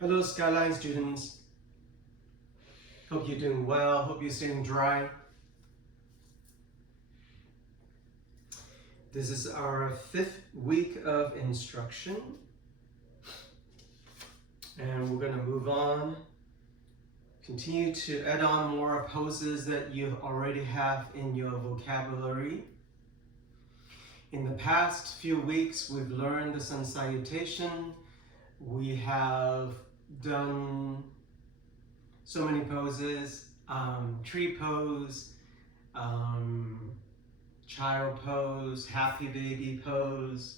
Hello Skyline students, hope you're doing well, hope you're staying dry. This is our 5th week of instruction and we're going to move on, continue to add on more poses that you already have in your vocabulary. In the past few weeks we've learned the sun salutation, we have done so many poses, tree pose, child pose, happy baby pose.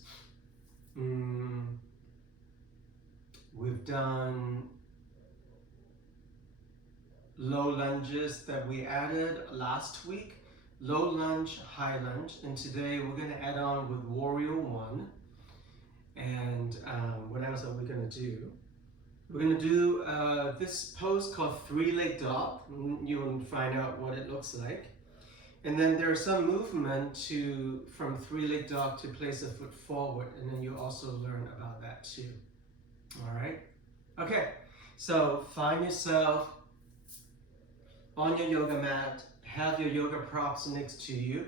We've done low lunges that we added last week, low lunge, high lunge, and today we're going to add on with warrior one. And what else are we going to do? We're going to do this pose called three-leg dog. You'll find out what it looks like. And then there's some movement from three-leg dog to place a foot forward, and then you also learn about that too. All right? Okay, so find yourself on your yoga mat, have your yoga props next to you,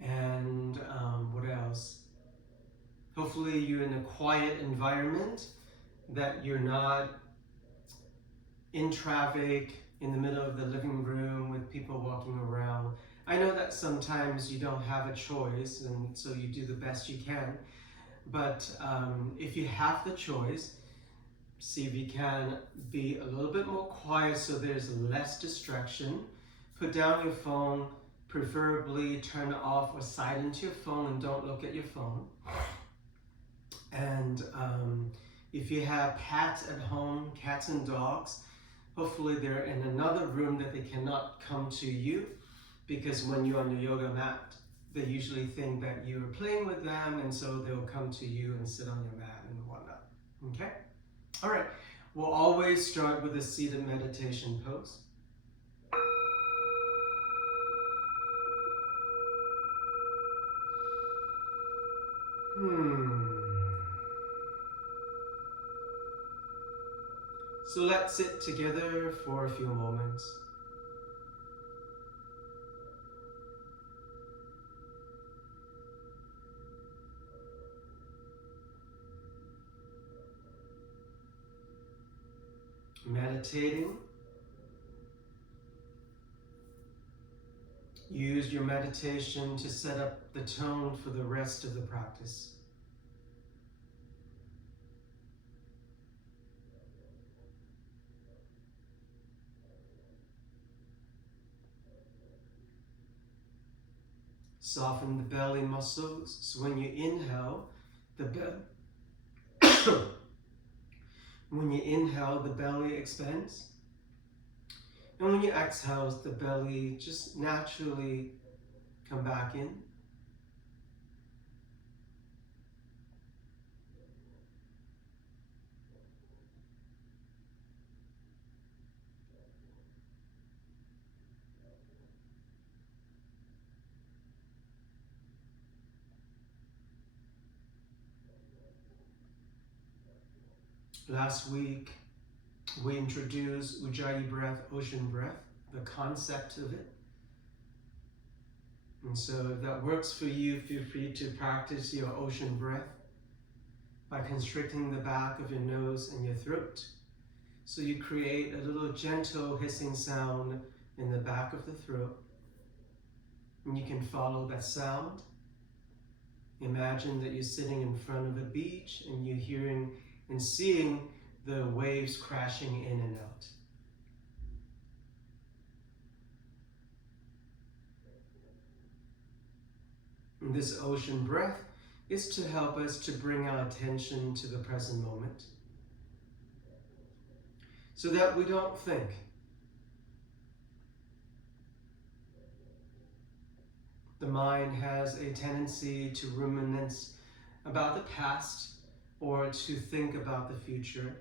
and what else? Hopefully you're in a quiet environment, that you're not in traffic, in the middle of the living room with people walking around. I know that sometimes you don't have a choice and so you do the best you can, but if you have the choice, see if you can be a little bit more quiet so there's less distraction. Put down your phone, preferably turn off or silence your phone and don't look at your phone. And if you have pets at home, cats and dogs, hopefully they're in another room that they cannot come to you, because when you're on the yoga mat, they usually think that you're playing with them, and so they'll come to you and sit on your mat and whatnot. Okay? All right. We'll always start with a seated meditation pose. So let's sit together for a few moments. Meditating. Use your meditation to set up the tone for the rest of the practice. Soften the belly muscles. So when you inhale, the belly expands. And when you exhale, the belly just naturally come back in. Last week, we introduced Ujjayi breath, ocean breath, the concept of it. And so if that works for you, feel free to practice your ocean breath by constricting the back of your nose and your throat. So you create a little gentle hissing sound in the back of the throat. And you can follow that sound. Imagine that you're sitting in front of a beach and you're hearing and seeing the waves crashing in and out. And this ocean breath is to help us to bring our attention to the present moment, so that we don't think. The mind has a tendency to ruminate about the past or to think about the future.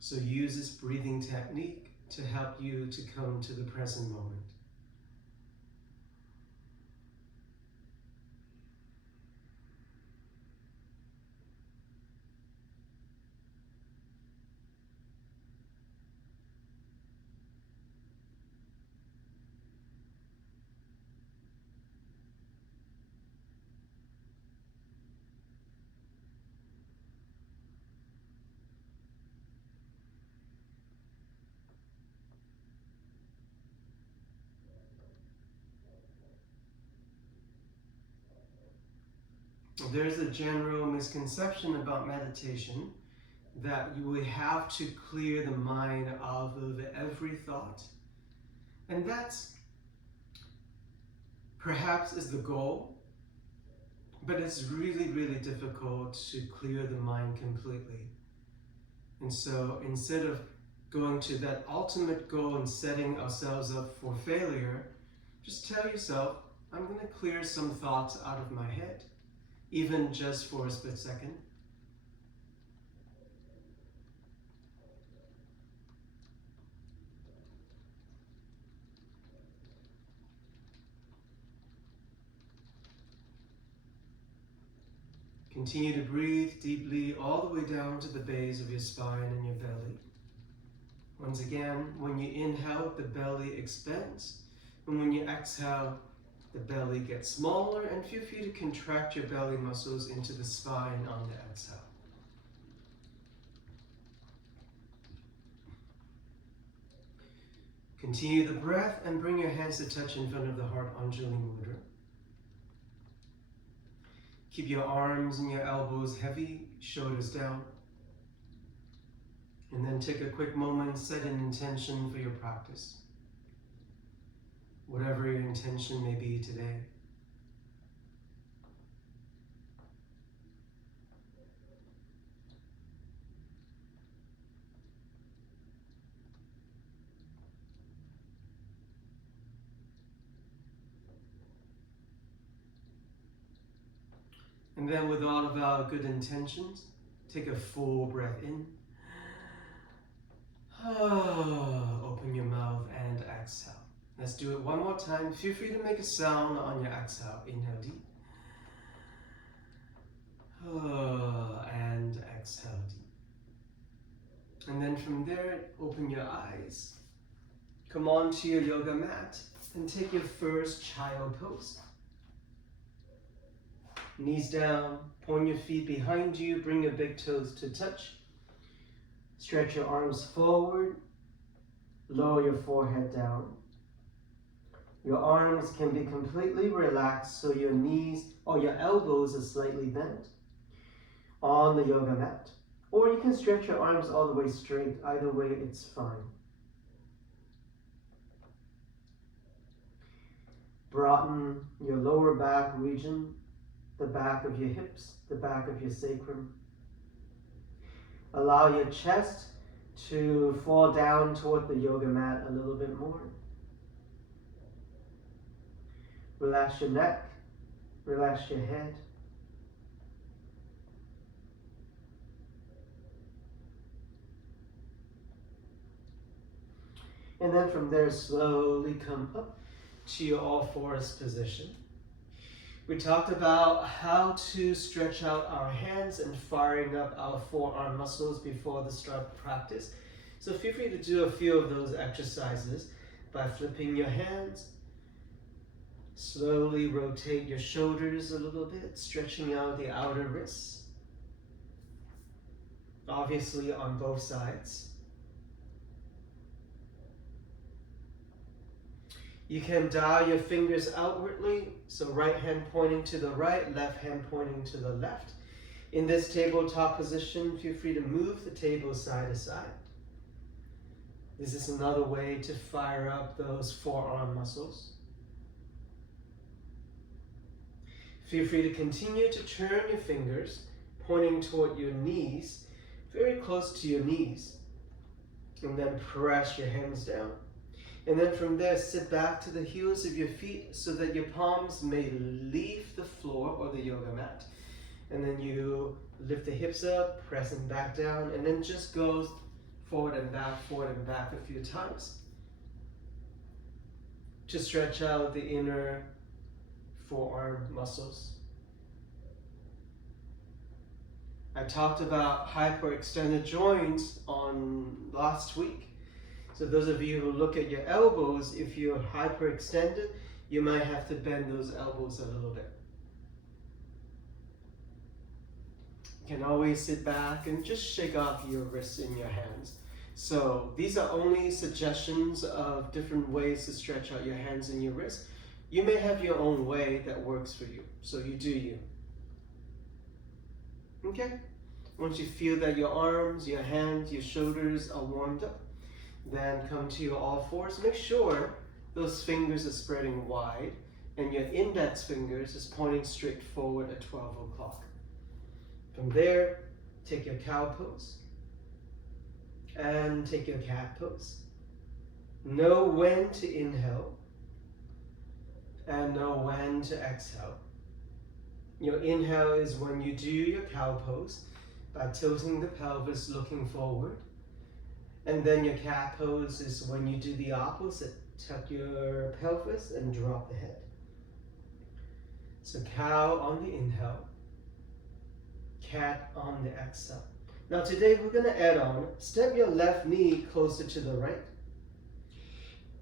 So use this breathing technique to help you to come to the present moment. There's a general misconception about meditation that you will have to clear the mind of every thought. And that's perhaps is the goal, but it's really, really difficult to clear the mind completely. And so instead of going to that ultimate goal and setting ourselves up for failure, just tell yourself, I'm going to clear some thoughts out of my head, even just for a split second. Continue to breathe deeply all the way down to the base of your spine and your belly. Once again, when you inhale, the belly expands. And when you exhale, the belly gets smaller, and feel free to contract your belly muscles into the spine on the exhale. Continue the breath and bring your hands to touch in front of the heart, Anjali Mudra. Keep your arms and your elbows heavy, shoulders down. And then take a quick moment, set an intention for your practice. Whatever your intention may be today. And then with all of our good intentions, take a full breath in. Open your mouth and exhale. Let's do it one more time. Feel free to make a sound on your exhale. Inhale deep. And exhale deep. And then from there, open your eyes. Come onto your yoga mat and take your first child pose. Knees down, point your feet behind you, bring your big toes to touch. Stretch your arms forward, lower your forehead down. Your arms can be completely relaxed so your knees or your elbows are slightly bent on the yoga mat. Or you can stretch your arms all the way straight. Either way, it's fine. Broaden your lower back region, the back of your hips, the back of your sacrum. Allow your chest to fall down toward the yoga mat a little bit more. Relax your neck, relax your head. And then from there, slowly come up to your all fours position. We talked about how to stretch out our hands and firing up our forearm muscles before the start of practice. So feel free to do a few of those exercises by flipping your hands. Slowly rotate your shoulders a little bit, stretching out the outer wrists. Obviously on both sides. You can dial your fingers outwardly, so right hand pointing to the right, left hand pointing to the left. In this tabletop position, feel free to move the table side to side. This is another way to fire up those forearm muscles. Feel free to continue to turn your fingers, pointing toward your knees, very close to your knees. And then press your hands down. And then from there, sit back to the heels of your feet so that your palms may leave the floor or the yoga mat. And then you lift the hips up, pressing back down, and then just go forward and back a few times to stretch out the inner forearm muscles. I talked about hyperextended joints on last week. So those of you who look at your elbows, if you're hyperextended, you might have to bend those elbows a little bit. You can always sit back and just shake off your wrists in your hands. So these are only suggestions of different ways to stretch out your hands and your wrists. You may have your own way that works for you, so you do you. Okay? Once you feel that your arms, your hands, your shoulders are warmed up, then come to your all fours. Make sure those fingers are spreading wide and your index fingers is pointing straight forward at 12 o'clock. From there, take your cow pose and take your cat pose. Know when to inhale and know when to exhale. Your inhale is when you do your cow pose by tilting the pelvis looking forward. And then your cat pose is when you do the opposite. Tuck your pelvis and drop the head. So cow on the inhale, cat on the exhale. Now today we're going to add on, step your left knee closer to the right.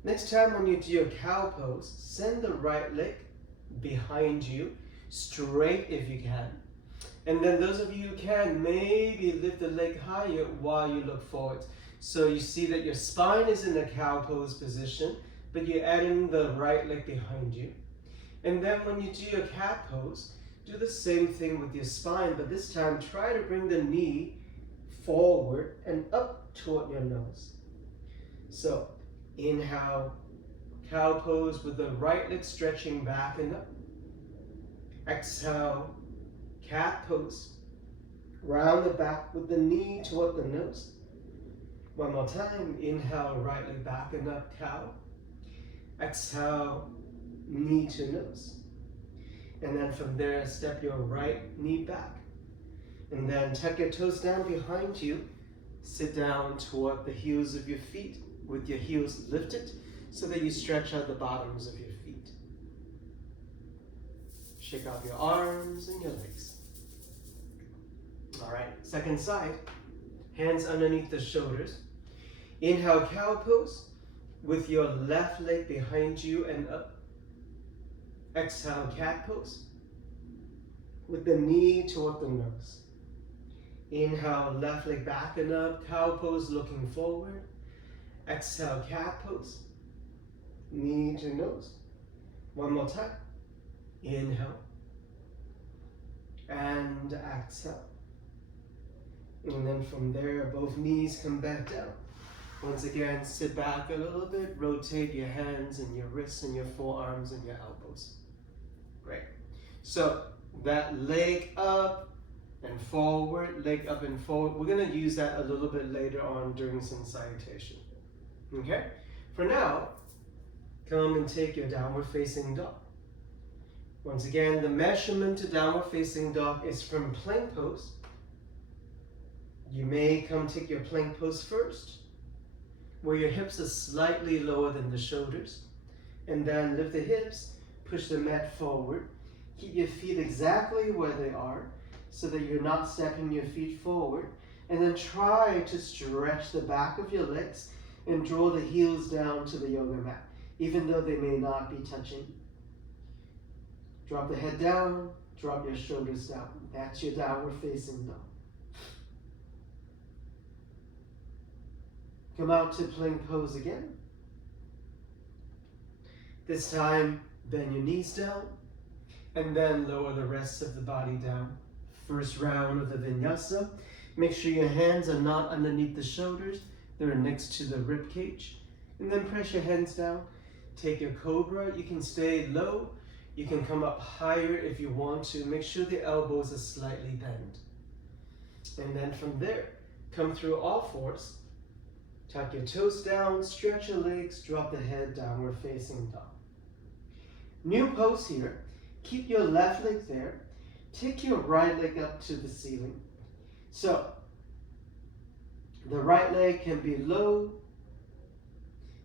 Next time when you do your cow pose, send the right leg behind you, straight if you can. And then those of you who can, maybe lift the leg higher while you look forward. So you see that your spine is in the cow pose position, but you're adding the right leg behind you. And then when you do your cat pose, do the same thing with your spine, but this time try to bring the knee forward and up toward your nose. So inhale, cow pose with the right leg stretching back and up. Exhale, cat pose. Round the back with the knee toward the nose. One more time. Inhale, right leg back and up, cow. Exhale, knee to nose. And then from there, step your right knee back. And then tuck your toes down behind you. Sit down toward the heels of your feet with your heels lifted so that you stretch out the bottoms of your feet. Shake out your arms and your legs. All right, second side. Hands underneath the shoulders. Inhale, cow pose with your left leg behind you and up. Exhale, cat pose with the knee toward the nose. Inhale, left leg back and up, cow pose looking forward. Exhale, cat pose, knee to nose. One more time. Inhale and exhale. And then from there, both knees come back down. Once again, sit back a little bit, rotate your hands and your wrists and your forearms and your elbows. Great. So that leg up and forward, leg up and forward. We're going to use that a little bit later on during sun salutation. Okay? For now, come and take your downward facing dog. Once again, the measurement to downward facing dog is from plank pose. You may come take your plank pose first, where your hips are slightly lower than the shoulders. And then lift the hips, push the mat forward. Keep your feet exactly where they are so that you're not stepping your feet forward. And then try to stretch the back of your legs and draw the heels down to the yoga mat, even though they may not be touching. Drop the head down, drop your shoulders down. That's your downward facing dog. Come out to plank pose again. This time, bend your knees down and then lower the rest of the body down. First round of the vinyasa. Make sure your hands are not underneath the shoulders. They're next to the rib cage. And then press your hands down. Take your cobra. You can stay low. You can come up higher if you want to. Make sure the elbows are slightly bent. And then from there, come through all fours. Tuck your toes down, stretch your legs, drop the head, downward facing dog. New pose here. Keep your left leg there. Take your right leg up to the ceiling. So, the right leg can be low,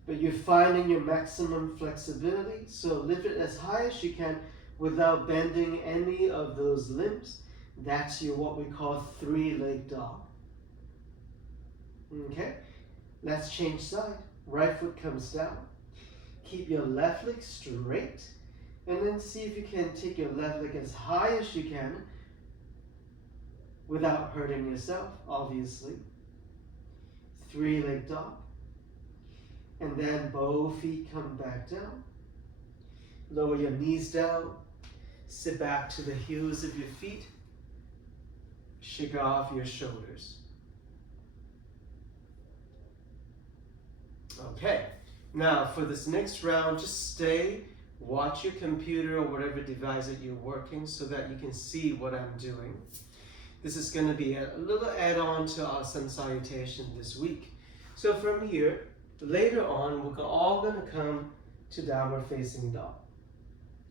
but you're finding your maximum flexibility. So lift it as high as you can without bending any of those limbs. That's your what we call three-leg dog. Okay? Let's change side. Right foot comes down. Keep your left leg straight. And then see if you can take your left leg as high as you can without hurting yourself, obviously. Three-leg dog. And then both feet come back down. Lower your knees down. Sit back to the heels of your feet. Shake off your shoulders. Okay, now for this next round, just stay, watch your computer or whatever device that you're working so that you can see what I'm doing. This is going to be a little add-on to our sun salutation this week. So from here, later on, we're all going to come to downward facing dog.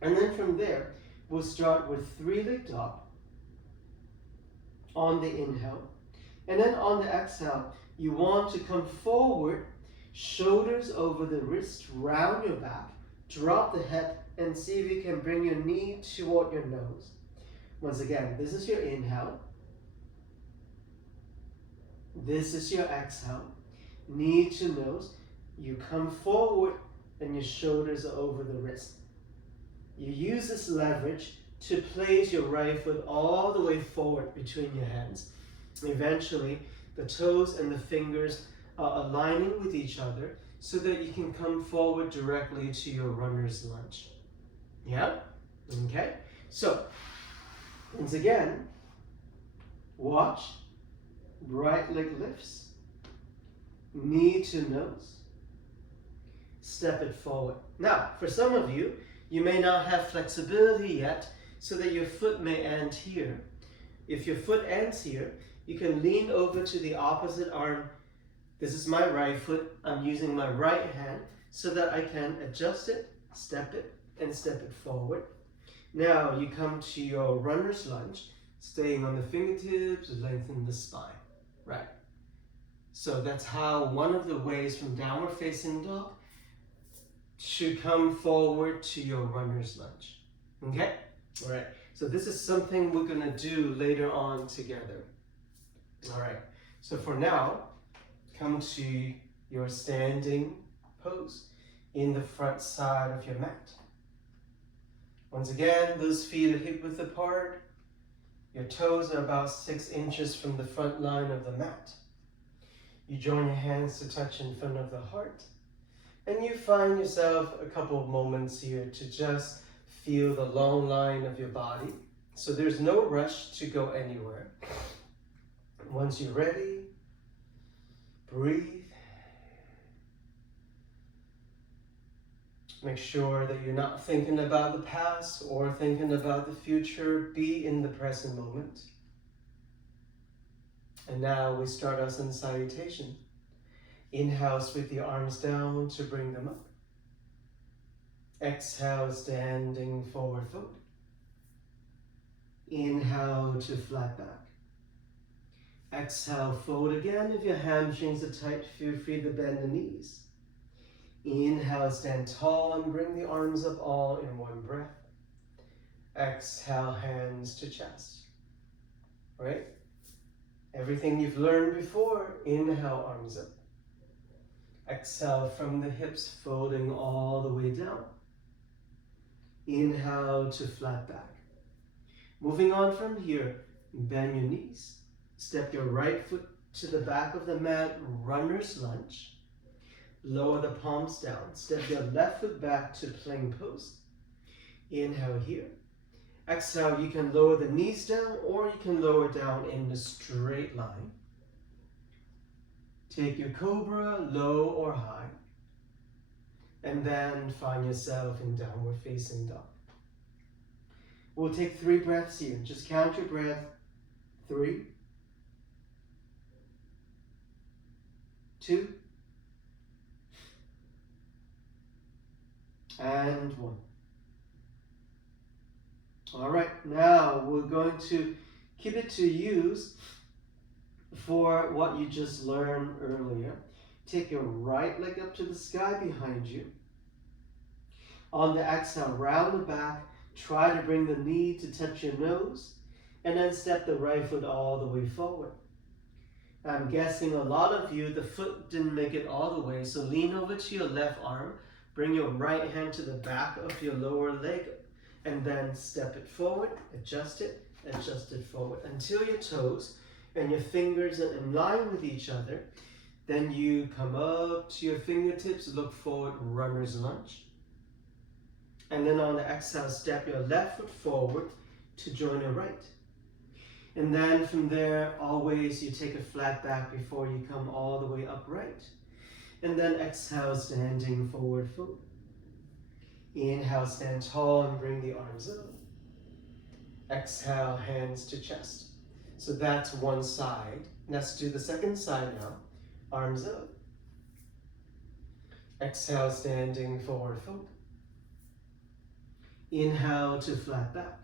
And then from there, we'll start with 3-leg dog on the inhale. And then on the exhale, you want to come forward, shoulders over the wrist, round your back, drop the head, and see if you can bring your knee toward your nose. Once again, this is your inhale. This is your exhale. Knee to nose. You come forward and your shoulders are over the wrist. You use this leverage to place your right foot all the way forward between your hands. Eventually, the toes and the fingers are aligning with each other so that you can come forward directly to your runner's lunge. Yeah? Okay? So, once again, watch. Right leg lifts. Knee to nose. Step it forward. Now, for some of you, you may not have flexibility yet so that your foot may end here. If your foot ends here, you can lean over to the opposite arm. This is my right foot. I'm using my right hand so that I can adjust it, and step it forward. Now you come to your runner's lunge, staying on the fingertips, lengthen the spine. Right. So that's how one of the ways from downward facing dog should come forward to your runner's lunge. Okay? All right. So this is something we're going to do later on together. All right. So for now, come to your standing pose in the front side of your mat. Once again, those feet are hip-width apart. Your toes are about 6 inches from the front line of the mat. You join your hands to touch in front of the heart. And you find yourself a couple of moments here to just feel the long line of your body. So there's no rush to go anywhere. Once you're ready, breathe. Make sure that you're not thinking about the past or thinking about the future. Be in the present moment. And now we start our sun salutation. Inhale, sweep the arms down to bring them up. Exhale, standing forward fold. Inhale to flat back. Exhale, fold again. If your hamstrings are tight, feel free to bend the knees. Inhale, stand tall and bring the arms up all in one breath. Exhale, hands to chest. Right? Everything you've learned before, inhale, arms up. Exhale from the hips, folding all the way down. Inhale to flat back. Moving on from here, bend your knees. Step your right foot to the back of the mat, runner's lunge. Lower the palms down. Step your left foot back to plank pose. Inhale here. Exhale, you can lower the knees down or you can lower down in a straight line. Take your cobra, low or high. And then find yourself in downward facing dog. We'll take 3 breaths here. Just count your breath. 3, 2, and 1. All right, now we're going to keep it to use for what you just learned earlier. Take your right leg up to the sky behind you. On the exhale, round the back, try to bring the knee to touch your nose, and then step the right foot all the way forward. I'm guessing a lot of you, the foot didn't make it all the way, so lean over to your left arm, bring your right hand to the back of your lower leg, and then step it forward, adjust it forward until your toes and your fingers are in line with each other. Then you come up to your fingertips, look forward, runner's lunge. And then on the exhale, step your left foot forward to join your right. And then from there, always you take a flat back before you come all the way upright. And then exhale, standing forward fold. Inhale, stand tall and bring the arms up. Exhale, hands to chest. So that's one side. Let's do the second side now. Arms up. Exhale, standing forward fold. Inhale to flat back.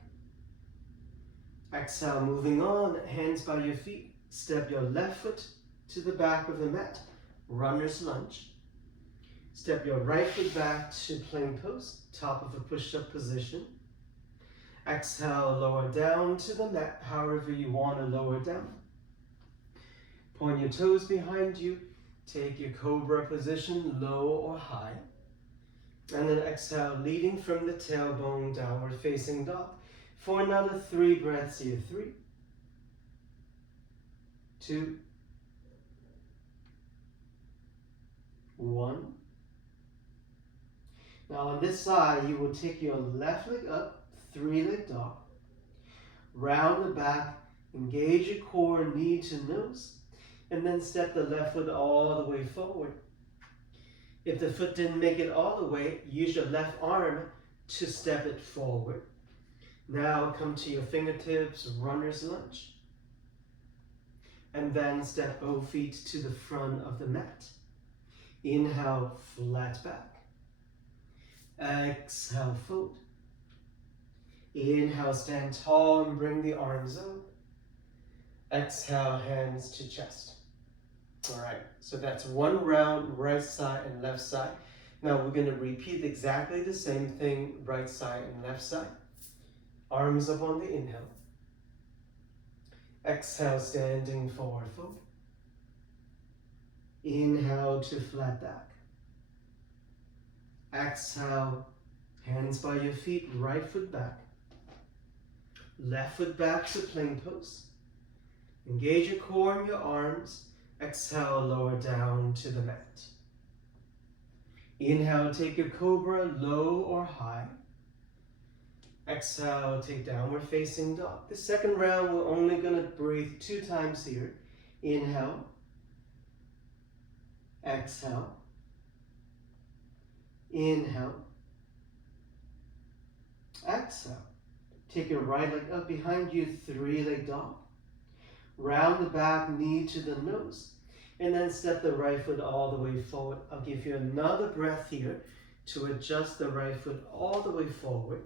Exhale, moving on, hands by your feet. Step your left foot to the back of the mat. Runner's lunge. Step your right foot back to plank pose, top of a push-up position. Exhale, lower down to the mat, however you want to lower down. Point your toes behind you. Take your cobra position, low or high. And then exhale, leading from the tailbone, downward facing dog. For another 3 breaths here. 3, 2, 1. Now on this side, you will take your left leg up, 3-leg dog. Round the back, engage your core, knee to nose, and then step the left foot all the way forward. If the foot didn't make it all the way, use your left arm to step it forward. Now come to your fingertips, runner's lunge. And then step both feet to the front of the mat. Inhale, flat back. Exhale, fold. Inhale, stand tall and bring the arms up. Exhale, hands to chest. All right, so that's one round, right side and left side. Now we're going to repeat exactly the same thing, right side and left side. Arms up on the inhale. Exhale, standing forward fold. Inhale to flat back. Exhale, hands by your feet, right foot back. Left foot back to plank pose. Engage your core and your arms. Exhale, lower down to the mat. Inhale, take your cobra, low or high. Exhale, take downward facing dog. The second round, we're only going to breathe 2 times here. Inhale. Exhale. Inhale. Exhale. Take your right leg up behind you, 3-leg dog. Round the back, knee to the nose. And then step the right foot all the way forward. I'll give you another breath here to adjust the right foot all the way forward.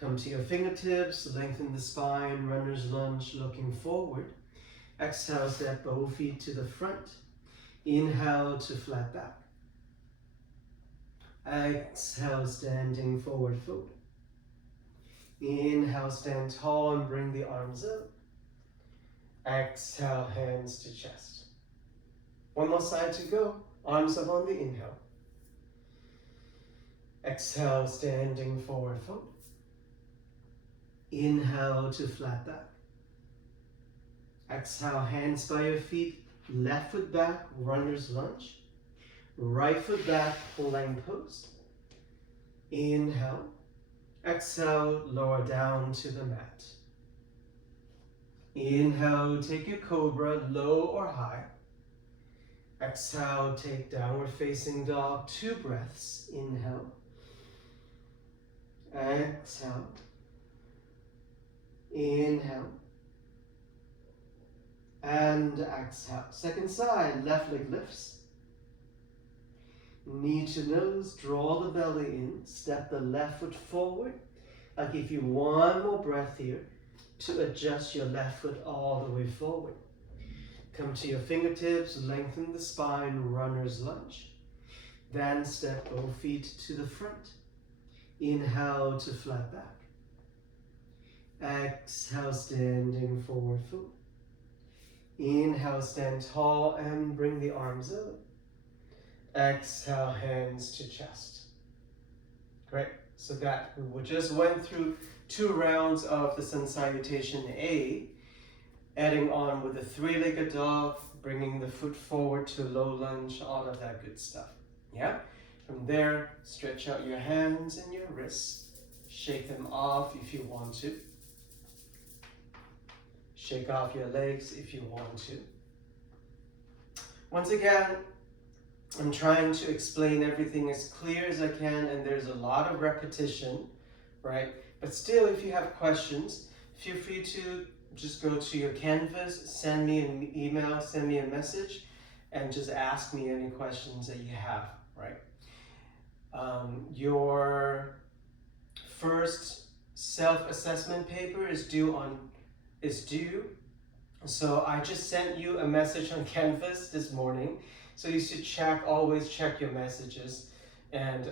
Come to your fingertips, lengthen the spine, runner's lunge, looking forward. Exhale, step both feet to the front. Inhale to flat back. Exhale, standing forward fold. Inhale, stand tall and bring the arms up. Exhale, hands to chest. One more side to go. Arms up on the inhale. Exhale, standing forward fold. Inhale to flat back. Exhale, hands by your feet. Left foot back, runner's lunge. Right foot back, plank pose. Inhale. Exhale, lower down to the mat. Inhale, take your cobra, low or high. Exhale, take downward facing dog, 2 breaths. Inhale. Exhale. Inhale. And exhale. Second side, left leg lifts. Knee to nose, draw the belly in, step the left foot forward. I'll give you one more breath here to adjust your left foot all the way forward. Come to your fingertips, lengthen the spine, runner's lunge. Then step both feet to the front. Inhale to flat back. Exhale, standing forward fold. Inhale, stand tall and bring the arms up. Exhale, hands to chest. Great. So that we just went through 2 rounds of the Sun Salutation A, adding on with the 3-legged dog, bringing the foot forward to low lunge, all of that good stuff. Yeah? From there, stretch out your hands and your wrists. Shake them off if you want to. Shake off your legs if you want to. Once again, I'm trying to explain everything as clear as I can, and there's a lot of repetition, right? But still, if you have questions, feel free to just go to your canvas, send me an email, send me a message, and just ask me any questions that you have, right? Your first self-assessment paper is due. So I just sent you a message on Canvas this morning. So you should always check your messages. And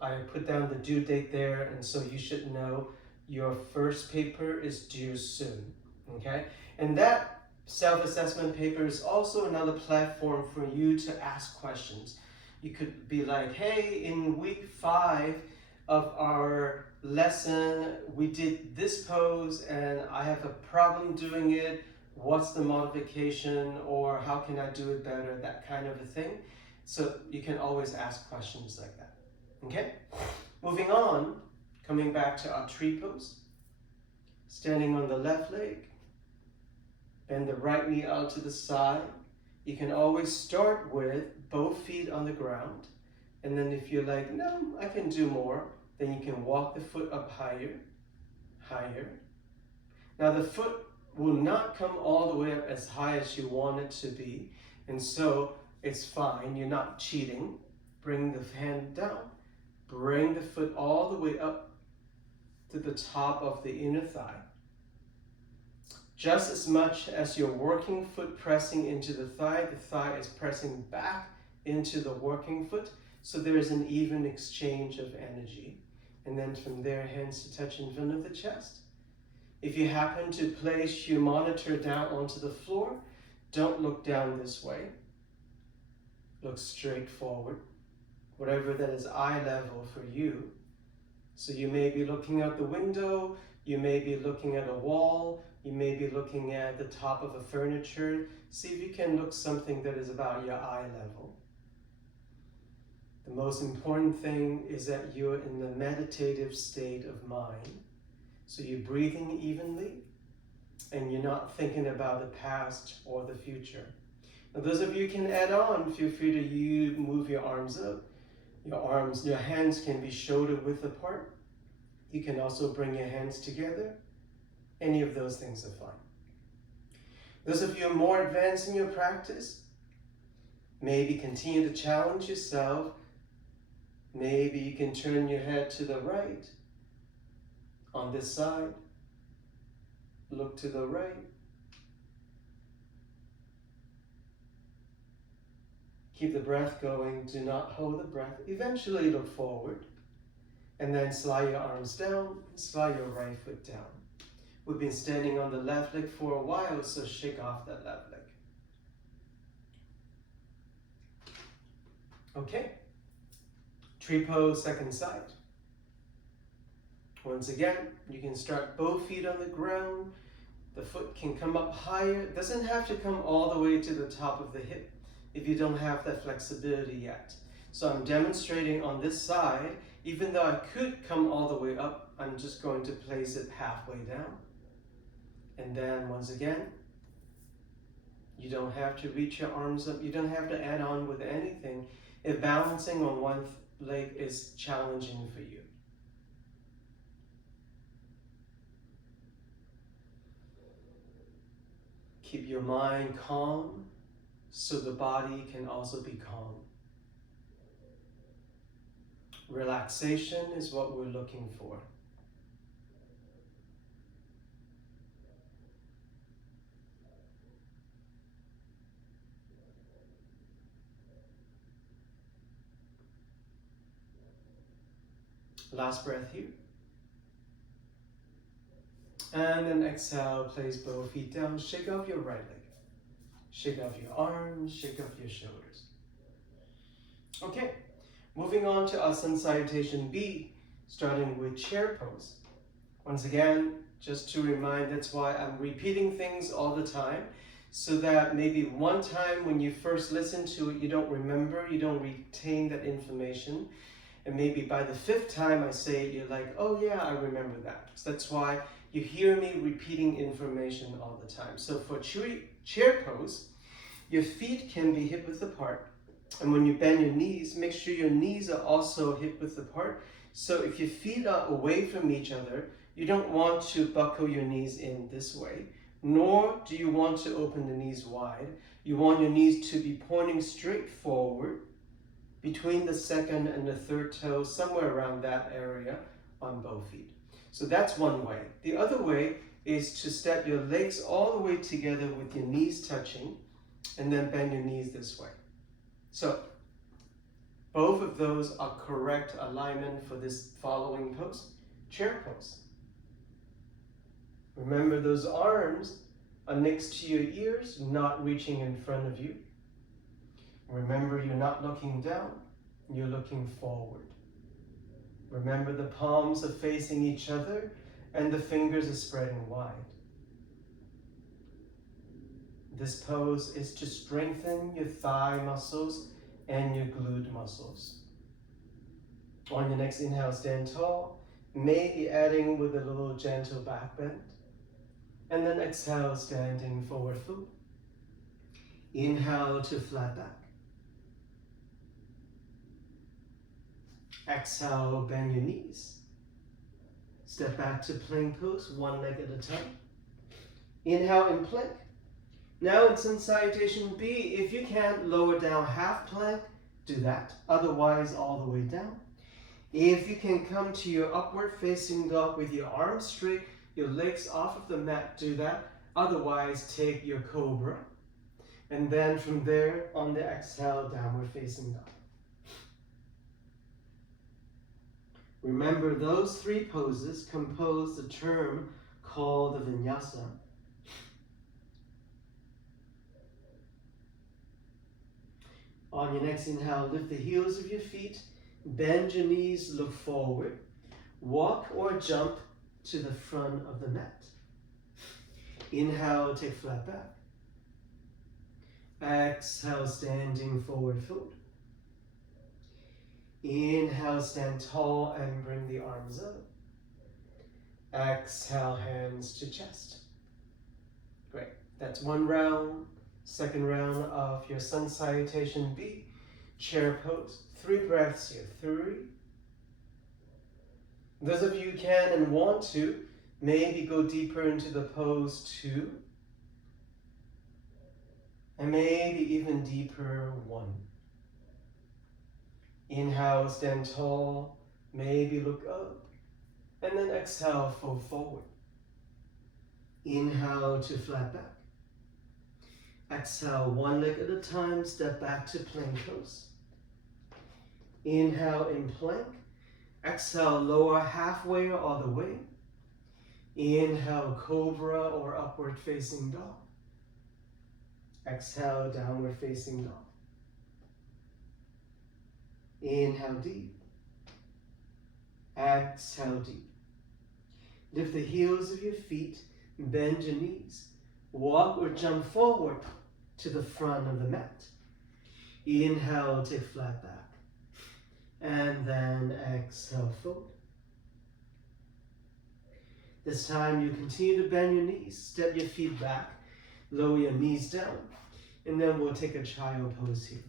I put down the due date there, and so you should know your first paper is due soon, okay? And that self-assessment paper is also another platform for you to ask questions. You could be like, hey, in week 5 of our lesson, we did this pose and I have a problem doing it. What's the modification, or how can I do it better? That kind of a thing. So you can always ask questions like that, okay? Moving on, coming back to our tree pose. Standing on the left leg, bend the right knee out to the side. You can always start with both feet on the ground. And then if you're like, no, I can do more, then you can walk the foot up higher, higher. Now the foot will not come all the way up as high as you want it to be. And so it's fine, you're not cheating. Bring the hand down. Bring the foot all the way up to the top of the inner thigh. Just as much as your working foot pressing into the thigh is pressing back into the working foot, so there is an even exchange of energy. And then from there, hands to touch in front of the chest. If you happen to place your monitor down onto the floor, don't look down this way. Look straight forward, whatever that is eye level for you. So you may be looking out the window, you may be looking at a wall, you may be looking at the top of a furniture. See if you can look something that is about your eye level. The most important thing is that you're in the meditative state of mind. So you're breathing evenly and you're not thinking about the past or the future. Now those of you can add on, feel free to move your arms up. Your hands can be shoulder width apart. You can also bring your hands together. Any of those things are fine. Those of you who are more advanced in your practice, maybe continue to challenge yourself. Maybe you can turn your head to the right. On this side, look to the right. Keep the breath going, do not hold the breath. Eventually look forward, and then slide your arms down, slide your right foot down. We've been standing on the left leg for a while, so shake off that left leg. Okay, tree pose, second side. Once again, you can start both feet on the ground. The foot can come up higher. It doesn't have to come all the way to the top of the hip if you don't have that flexibility yet. So I'm demonstrating on this side, even though I could come all the way up, I'm just going to place it halfway down. And then once again, you don't have to reach your arms up. You don't have to add on with anything. If balancing on one leg is challenging for you. Keep your mind calm so the body can also be calm. Relaxation is what we're looking for. Last breath here. And then exhale, place both feet down, shake off your right leg. Shake off your arms, shake off your shoulders. Okay, moving on to our sun salutation B, starting with chair pose. Once again, just to remind, that's why I'm repeating things all the time, so that maybe one time when you first listen to it, you don't remember, you don't retain that information. And maybe by the 5th time I say it, you're like, oh yeah, I remember that. So that's why you hear me repeating information all the time. So for chair pose, your feet can be hip width apart. And when you bend your knees, make sure your knees are also hip width apart. So if your feet are away from each other, you don't want to buckle your knees in this way, nor do you want to open the knees wide. You want your knees to be pointing straight forward between the second and the third toe, somewhere around that area on both feet. So that's one way. The other way is to step your legs all the way together with your knees touching and then bend your knees this way. So both of those are correct alignment for this following pose, chair pose. Remember, those arms are next to your ears, not reaching in front of you. Remember, you're not looking down, you're looking forward. Remember, the palms are facing each other and the fingers are spreading wide. This pose is to strengthen your thigh muscles and your glute muscles. On your next inhale, stand tall, maybe adding with a little gentle back bend. And then exhale, standing forward fold. Inhale to flat back. Exhale, bend your knees. Step back to plank pose, one leg at a time. Inhale in plank. Now in sun salutation B, if you can, lower down half plank, do that. Otherwise, all the way down. If you can come to your upward facing dog with your arms straight, your legs off of the mat, do that. Otherwise, take your cobra. And then from there, on the exhale, downward facing dog. Remember, those three poses compose the term called the vinyasa. On your next inhale, lift the heels of your feet, bend your knees, look forward. Walk or jump to the front of the mat. Inhale, take flat back. Exhale, standing forward fold. Inhale, stand tall and bring the arms up. Exhale, hands to chest. Great. That's one round. Second round of your sun salutation B, chair pose. 3 breaths here. 3. Those of you who can and want to, maybe go deeper into the pose 2. And maybe even deeper 1. Inhale, stand tall, maybe look up, and then exhale, fold forward. Inhale to flat back. Exhale, one leg at a time, step back to plank pose. Inhale in plank. Exhale, lower halfway or all the way. Inhale, cobra or upward facing dog. Exhale, downward facing dog. Inhale deep. Exhale deep. Lift the heels of your feet, bend your knees. Walk or jump forward to the front of the mat. Inhale, take flat back. And then exhale, fold. This time you continue to bend your knees. Step your feet back. Lower your knees down. And then we'll take a child pose here.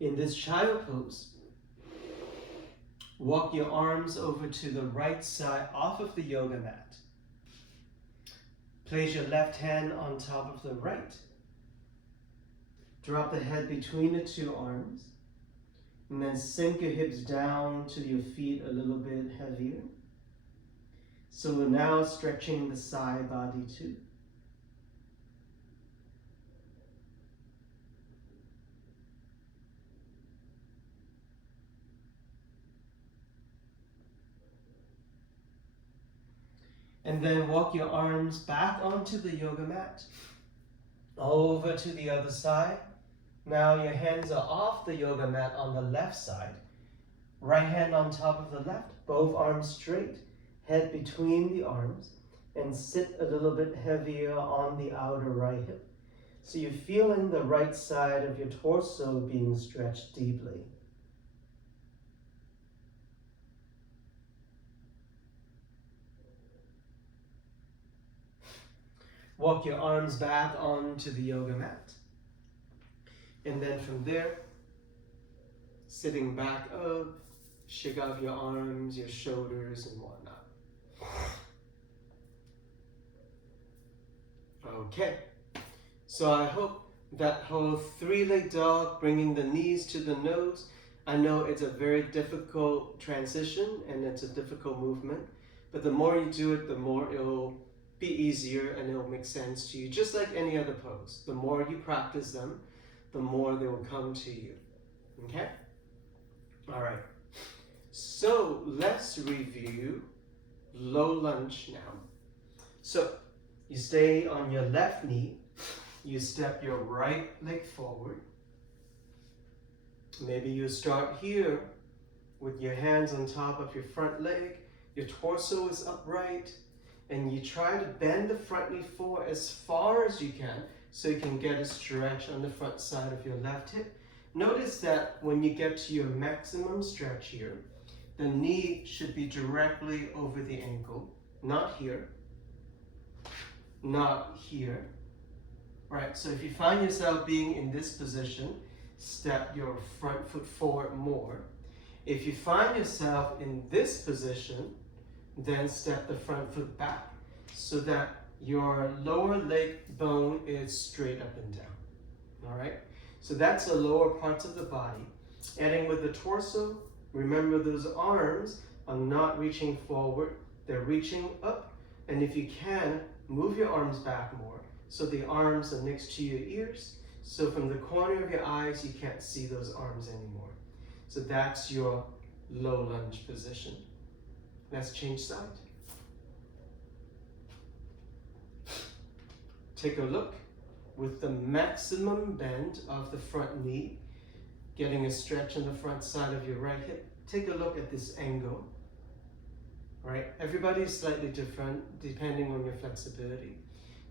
In this child pose, walk your arms over to the right side off of the yoga mat. Place your left hand on top of the right. Drop the head between the two arms. And then sink your hips down to your feet a little bit heavier. So we're now stretching the side body too. And then walk your arms back onto the yoga mat, over to the other side. Now your hands are off the yoga mat on the left side. Right hand on top of the left, both arms straight, head between the arms. and sit a little bit heavier on the outer right hip. So you're feeling the right side of your torso being stretched deeply. Walk your arms back onto the yoga mat. And then from there, sitting back up, shake off your arms, your shoulders, and whatnot. Okay, so I hope that whole three-leg dog, bringing the knees to the nose, I know it's a very difficult transition and it's a difficult movement, but the more you do it, the more it'll be easier and it'll make sense to you, just like any other pose. The more you practice them, the more they will come to you, okay? All right, so let's review low lunge now. So you stay on your left knee, you step your right leg forward. Maybe you start here with your hands on top of your front leg, your torso is upright, and you try to bend the front knee forward as far as you can so you can get a stretch on the front side of your left hip. Notice that when you get to your maximum stretch here, the knee should be directly over the ankle, not here, not here. Right, so if you find yourself being in this position, step your front foot forward more. If you find yourself in this position, then step the front foot back so that your lower leg bone is straight up and down. All right, so that's the lower parts of the body. Adding with the torso, remember those arms are not reaching forward, they're reaching up. And if you can, move your arms back more so the arms are next to your ears. So from the corner of your eyes, you can't see those arms anymore. So that's your low lunge position. Let's change side. Take a look with the maximum bend of the front knee, getting a stretch on the front side of your right hip. Take a look at this angle. Right? Everybody is slightly different depending on your flexibility.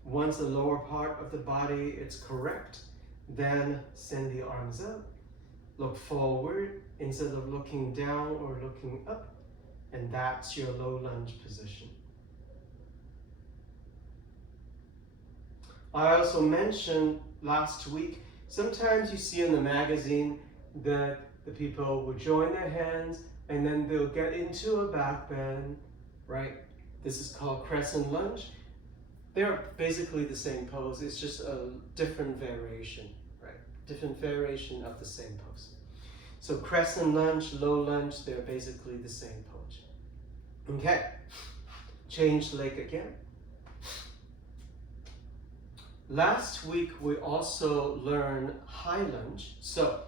Once the lower part of the body is correct, then send the arms up. Look forward instead of looking down or looking up, and that's your low lunge position. I also mentioned last week, sometimes you see in the magazine that the people will join their hands and then they'll get into a back bend, right? This is called crescent lunge. They're basically the same pose, it's just a different variation, right? Different variation of the same pose. So crescent lunge, low lunge, they're basically the same pose. Okay, change leg again. Last week we also learned high lunge. So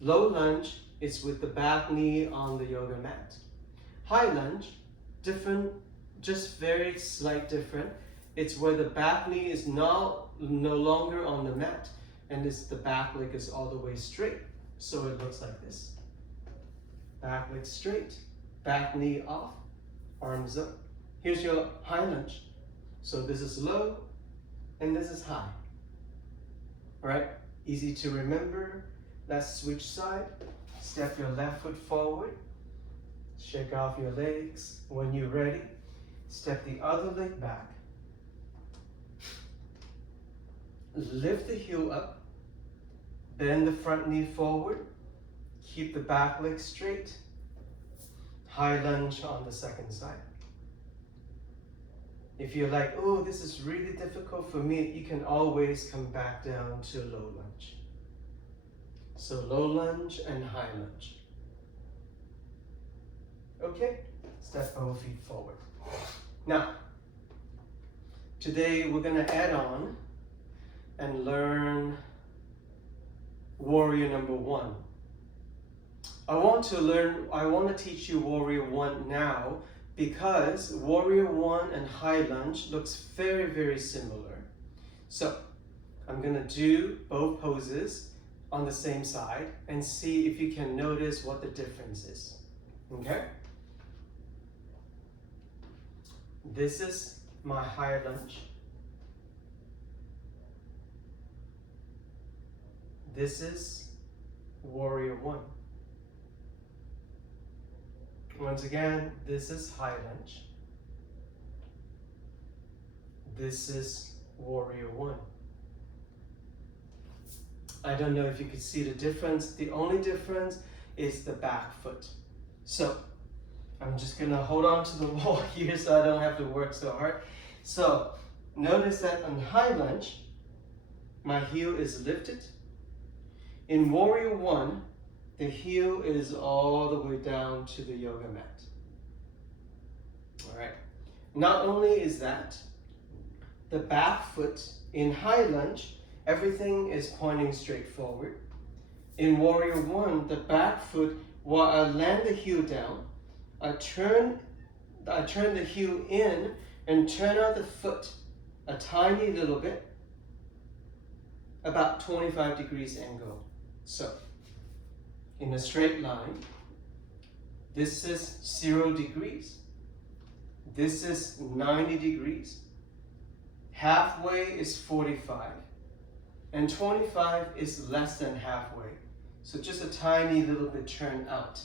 low lunge is with the back knee on the yoga mat. High lunge, different, just very slight different. It's where the back knee is no longer on the mat and the back leg is all the way straight. So it looks like this. Back leg straight, back knee off, arms up. Here's your high lunge. So this is low and this is high. All right, easy to remember. Let's switch side. Step your left foot forward. Shake off your legs. When you're ready, step the other leg back. Lift the heel up. Bend the front knee forward. Keep the back leg straight. High lunge on the second side. If you're like, oh, this is really difficult for me, you can always come back down to low lunge. So low lunge and high lunge. Okay, step both feet forward. Now, today we're gonna add on and learn warrior number one. I want to teach you warrior one now because warrior one and high lunge looks very, very similar. So I'm gonna do both poses on the same side and see if you can notice what the difference is, okay? This is my high lunge. This is warrior one. Once again, this is high lunge. This is warrior one. I don't know if you could see the difference. The only difference is the back foot. So I'm just gonna hold on to the wall here so I don't have to work so hard. So notice that on high lunge, my heel is lifted. In warrior one, the heel is all the way down to the yoga mat. All right. Not only is that, the back foot in high lunge, everything is pointing straight forward. In warrior one, the back foot, while I land the heel down, I turn the heel in and turn out the foot a tiny little bit, about 25 degrees angle. So, in a straight line, this is 0 degrees. This is 90 degrees. Halfway is 45. And 25 is less than halfway. So just a tiny little bit turn out,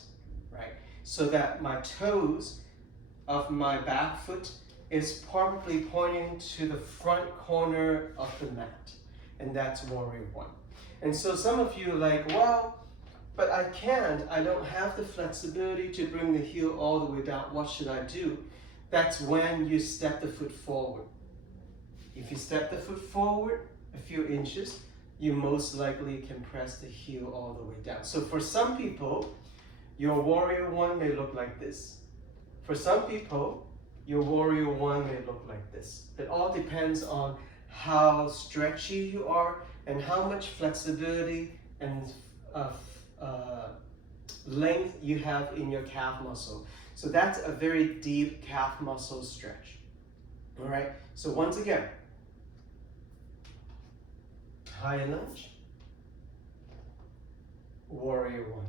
right? So that my toes of my back foot is probably pointing to the front corner of the mat. And that's warrior one. And so some of you are like, well, but I don't have the flexibility to bring the heel all the way down. What should I do? That's when you step the foot forward. If you step the foot forward a few inches, you most likely can press the heel all the way down. So for some people, your warrior one may look like this. For some people, your warrior one may look like this. It all depends on how stretchy you are and how much flexibility and length you have in your calf muscle. So that's a very deep calf muscle stretch. All right, so once again, high lunge, warrior one.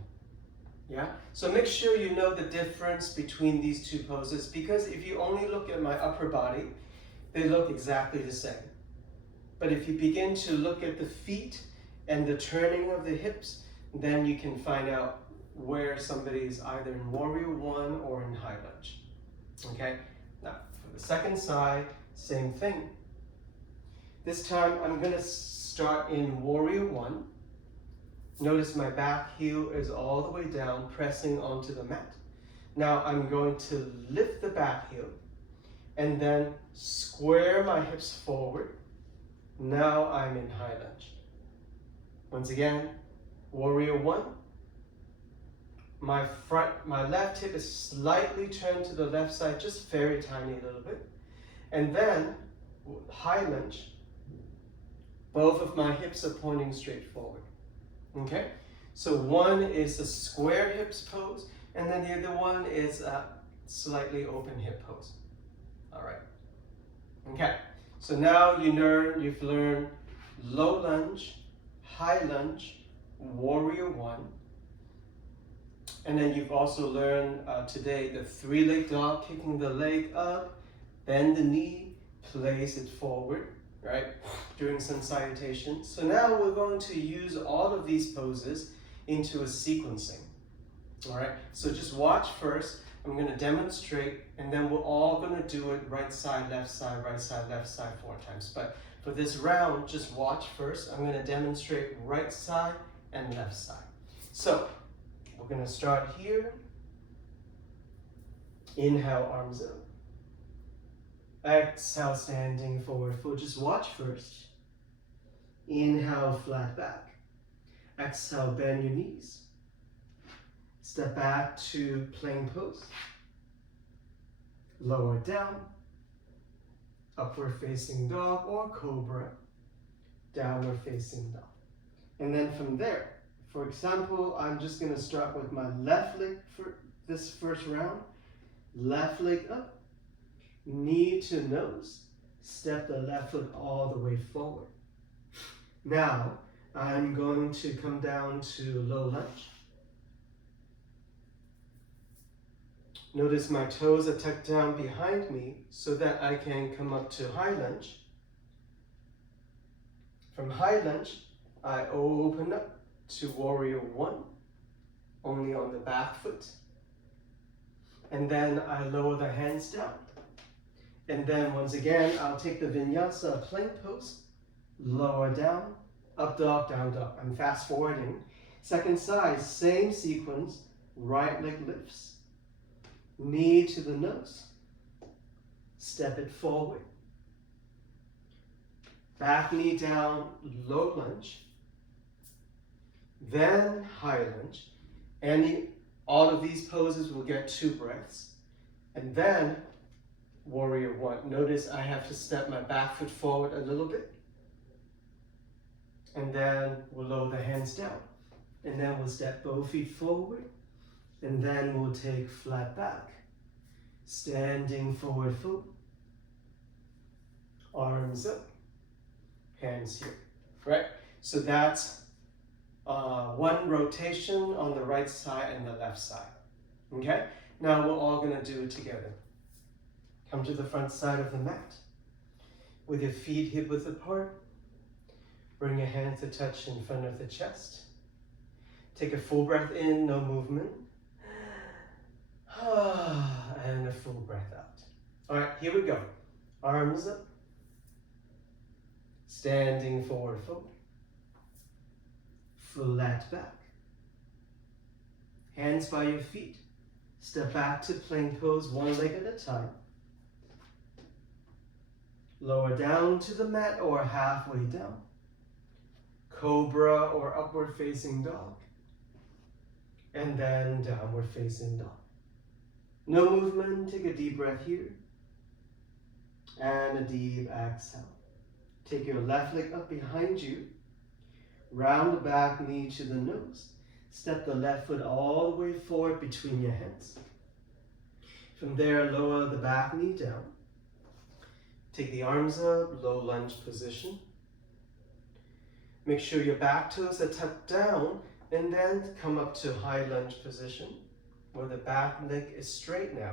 Yeah, so make sure you know the difference between these two poses, because if you only look at my upper body, they look exactly the same. But if you begin to look at the feet and the turning of the hips, then you can find out where somebody is either in warrior one or in high lunge. Okay, now for the second side, same thing. This time I'm going to start in warrior one. Notice my back heel is all the way down, pressing onto the mat. Now I'm going to lift the back heel and then square my hips forward. Now I'm in high lunge. Once again, warrior one. My left hip is slightly turned to the left side, just very tiny little bit. And then high lunge. Both of my hips are pointing straight forward. Okay? So one is a square hips pose, and then the other one is a slightly open hip pose. All right. Okay. So now you've learned low lunge, high lunge, warrior one. And then you've also learned today the three-leg dog, kicking the leg up, bend the knee, place it forward, right? During some salutation. So now we're going to use all of these poses into a sequencing. All right, so just watch first. I'm going to demonstrate, and then we're all going to do it right side, left side, right side, left side 4 times. But for this round, just watch first. I'm going to demonstrate right side and left side. So we're going to start here. Inhale, arms up. Exhale, standing forward fold. Just watch first. Inhale, flat back. Exhale, bend your knees. Step back to plank pose. Lower down. Upward facing dog or cobra. Downward facing dog. And then from there, for example, I'm just going to start with my left leg for this first round. Left leg up. Knee to nose. Step the left foot all the way forward. Now, I'm going to come down to low lunge. Notice my toes are tucked down behind me so that I can come up to high lunge. From high lunge, I open up to warrior one, only on the back foot. And then I lower the hands down. And then once again, I'll take the vinyasa plank pose, lower down, up dog, down dog. I'm fast forwarding. Second side, same sequence, right leg lifts. Knee to the nose, step it forward. Back knee down, low lunge. Then high lunge. All of these poses will get 2 breaths. And then warrior one. Notice I have to step my back foot forward a little bit. And then we'll lower the hands down. And then we'll step both feet forward. And then we'll take flat back. Standing forward foot. Arms up. Hands here. Right? So that's one rotation on the right side and the left side. Okay? Now we're all going to do it together. Come to the front side of the mat. With your feet hip width apart. Bring your hands to touch in front of the chest. Take a full breath in, no movement. And a full breath out. All right, here we go. Arms up. Standing forward fold. Flat back. Hands by your feet. Step back to plank pose, one leg at a time. Lower down to the mat or halfway down. Cobra or upward facing dog. And then downward facing dog. No movement, take a deep breath here. And a deep exhale. Take your left leg up behind you. Round the back knee to the nose. Step the left foot all the way forward between your hands. From there, lower the back knee down. Take the arms up, low lunge position. Make sure your back toes are tucked down and then come up to high lunge position where the back leg is straight now.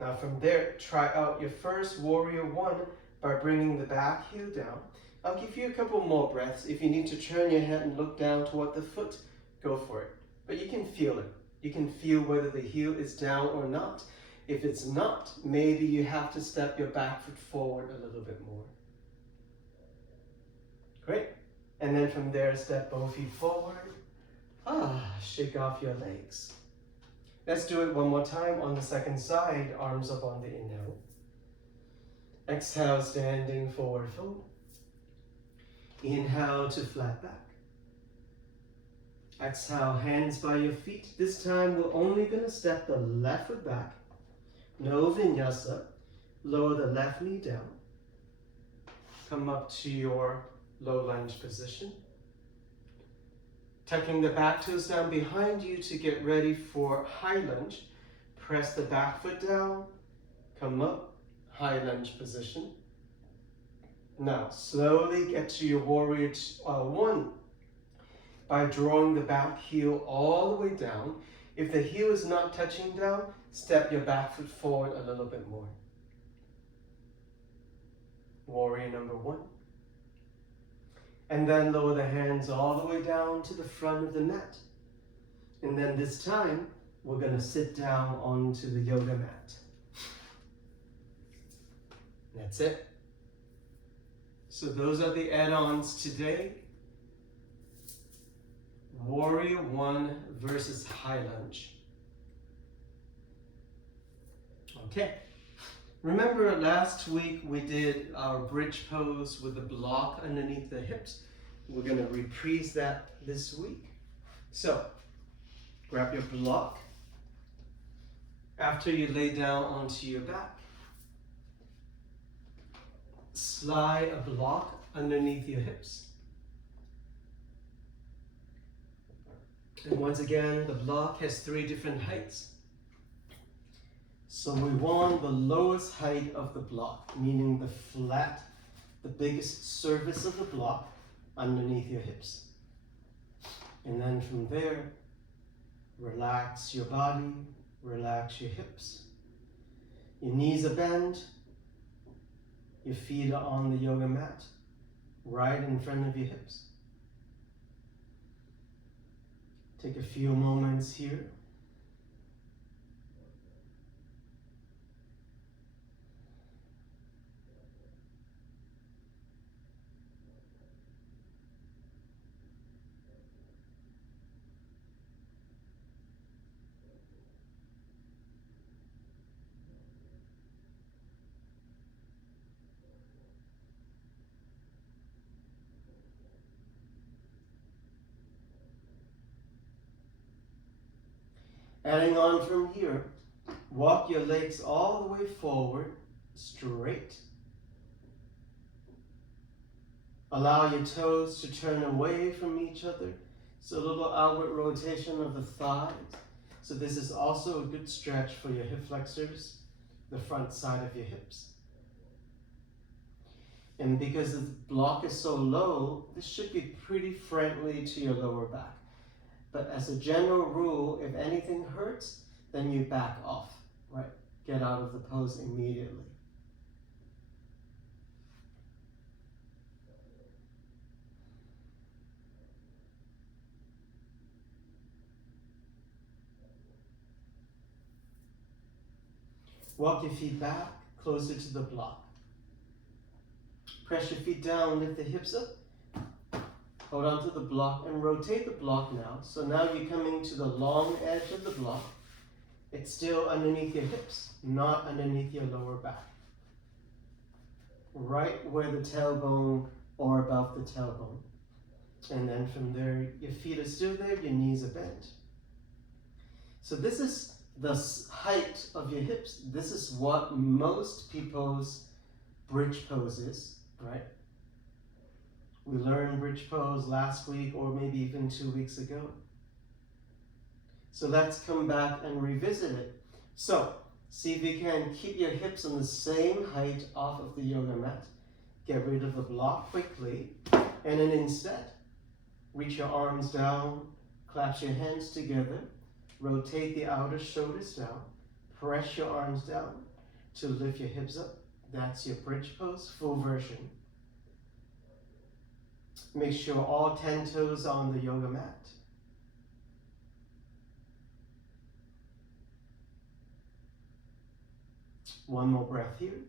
Now from there, try out your first warrior one by bringing the back heel down. I'll give you a couple more breaths. If you need to turn your head and look down toward the foot, go for it. But you can feel it. You can feel whether the heel is down or not. If it's not, maybe you have to step your back foot forward a little bit more. Great. And then from there, step both feet forward. Shake off your legs. Let's do it one more time on the second side. Arms up on the inhale. Exhale, standing forward fold. Inhale to flat back. Exhale, hands by your feet. This time we're only going to step the left foot back. No vinyasa. Lower the left knee down. Come up to your low lunge position. Tucking the back toes down behind you to get ready for high lunge. Press the back foot down. Come up, high lunge position. Now, slowly get to your warrior one by drawing the back heel all the way down. If the heel is not touching down, step your back foot forward a little bit more. Warrior number one. And then lower the hands all the way down to the front of the mat. And then this time, we're going to sit down onto the yoga mat. That's it. So those are the add-ons today. Warrior one versus high lunge. Okay. Remember last week we did our bridge pose with the block underneath the hips. We're going to reprise that this week. So, grab your block. After you lay down onto your back, slide a block underneath your hips. And once again, the block has 3 different heights. So we want the lowest height of the block, meaning the biggest surface of the block underneath your hips. And then from there, relax your body, Relax your hips. Your knees are bent. Your feet are on the yoga mat, right in front of your hips. Take a few moments here. Adding on from here, walk your legs all the way forward, straight. Allow your toes to turn away from each other. So a little outward rotation of the thighs. So this is also a good stretch for your hip flexors, the front side of your hips. And because the block is so low, this should be pretty friendly to your lower back. But as a general rule, if anything hurts, then you back off, right? Get out of the pose immediately. Walk your feet back, closer to the block. Press your feet down, lift the hips up. Hold on to the block and rotate the block now. So now you're coming to the long edge of the block. It's still underneath your hips, not underneath your lower back. Right where the tailbone or above the tailbone. And then from there, your feet are still there, your knees are bent. So this is the height of your hips. This is what most people's bridge pose is, right? We learned bridge pose last week or maybe even 2 weeks ago. So let's come back and revisit it. So see if you can keep your hips on the same height off of the yoga mat. Get rid of the block quickly. And then instead, reach your arms down, clasp your hands together, rotate the outer shoulders down, press your arms down to lift your hips up. That's your bridge pose, full version. Make sure all 10 toes are on the yoga mat. One more breath here.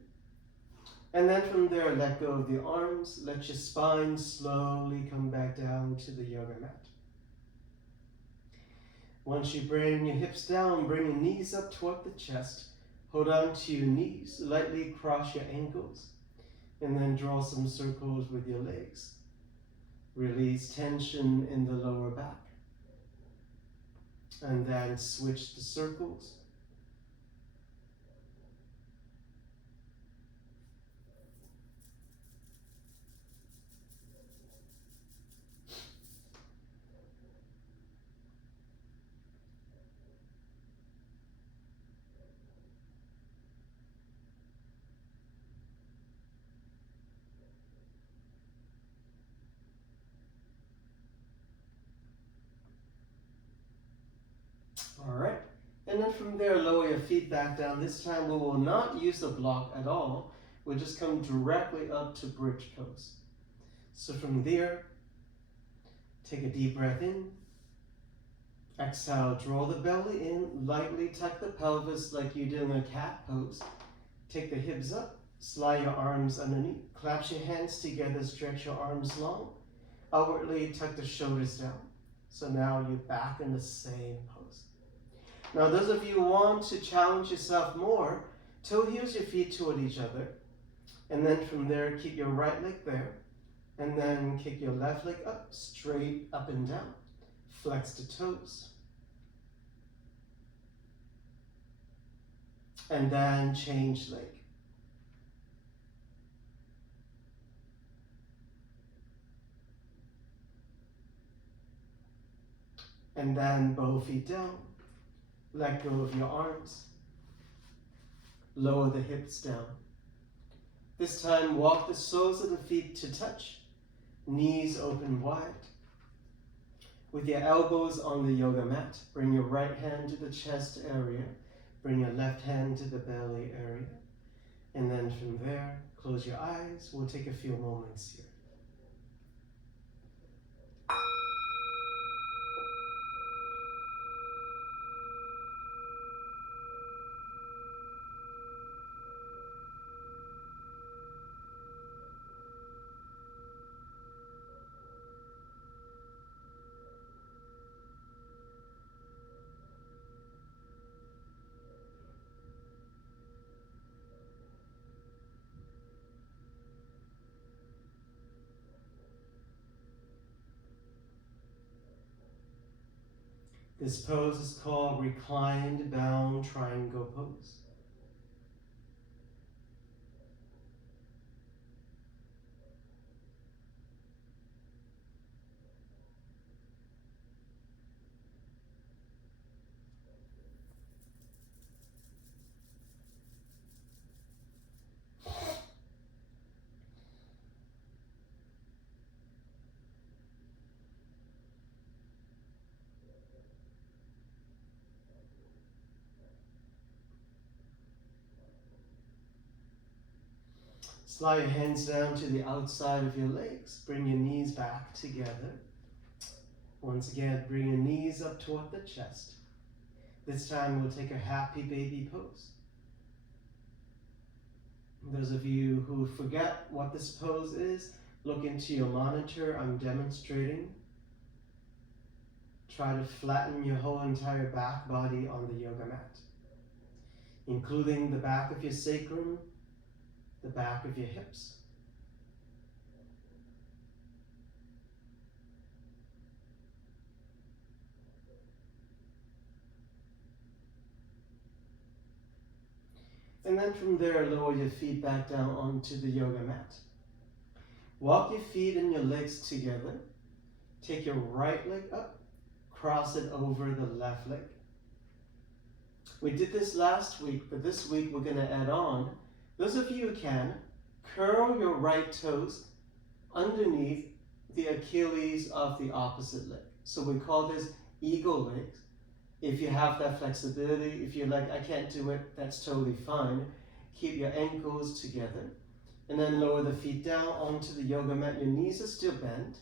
And then from there, let go of the arms. Let your spine slowly come back down to the yoga mat. Once you bring your hips down, bring your knees up toward the chest. Hold on to your knees, lightly cross your ankles, and then draw some circles with your legs. Release tension in the lower back. And then switch the circles. All right, and then from there, lower your feet back down. This time we will not use the block at all. We'll just come directly up to bridge pose. So from there, take a deep breath in. Exhale, draw the belly in, lightly tuck the pelvis like you're doing a cat pose. Take the hips up, slide your arms underneath, clasp your hands together, stretch your arms long. Outwardly tuck the shoulders down. So now you're back in the same pose. Now those of you who want to challenge yourself more, toe heels your feet toward each other. And then from there, keep your right leg there. And then kick your left leg up, straight up and down. Flex the toes. And then change leg. And then both feet down. Let go of your arms. Lower the hips down. This time, walk the soles of the feet to touch. Knees open wide. With your elbows on the yoga mat, bring your right hand to the chest area, bring your left hand to the belly area, and then from there, close your eyes. We'll take a few moments here. This pose is called reclined bound triangle pose. Slide your hands down to the outside of your legs. Bring your knees back together. Once again, bring your knees up toward the chest. This time we'll take a happy baby pose. Those of you who forget what this pose is, look into your monitor. I'm demonstrating. Try to flatten your whole entire back body on the yoga mat, including the back of your sacrum, the back of your hips. And then from there, lower your feet back down onto the yoga mat. Walk your feet and your legs together. Take your right leg up, cross it over the left leg. We did this last week, but this week we're going to add on. Those of you who can, curl your right toes underneath the Achilles of the opposite leg. So we call this eagle legs. If you have that flexibility, if you're like, I can't do it, that's totally fine. Keep your ankles together. And then lower the feet down onto the yoga mat. Your knees are still bent.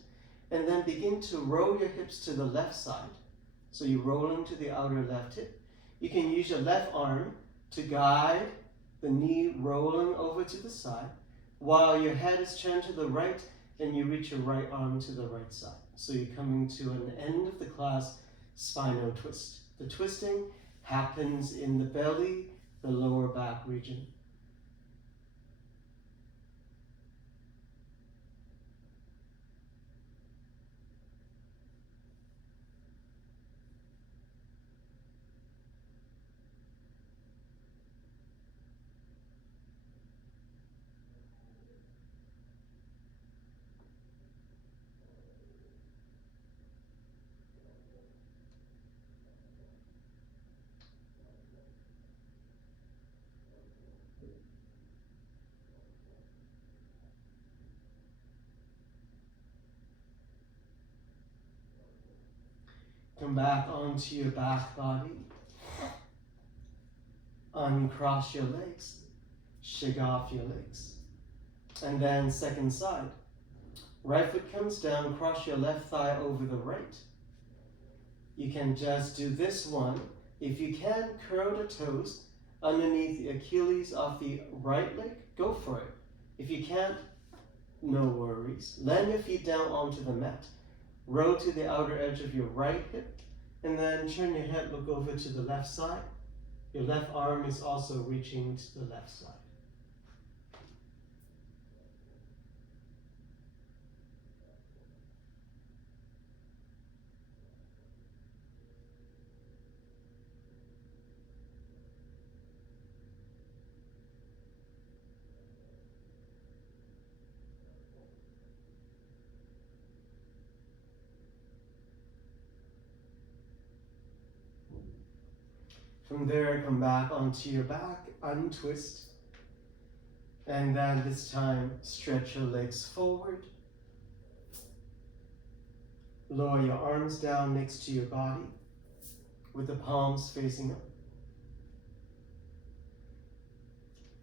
And then begin to roll your hips to the left side. So you're rolling to the outer left hip. You can use your left arm to guide the knee rolling over to the side, while your head is turned to the right, and you reach your right arm to the right side. So you're coming to an end of the class spinal twist. The twisting happens in the belly, the lower back region. Come back onto your back body. Uncross your legs. Shake off your legs. And then second side. Right foot comes down, cross your left thigh over the right. You can just do this one. If you can, curl the toes underneath the Achilles of the right leg, go for it. If you can't, no worries. Land your feet down onto the mat. Roll to the outer edge of your right hip, and then turn your head, look over to the left side. Your left arm is also reaching to the left side. From there, come back onto your back, untwist, and then this time stretch your legs forward. Lower your arms down next to your body with the palms facing up.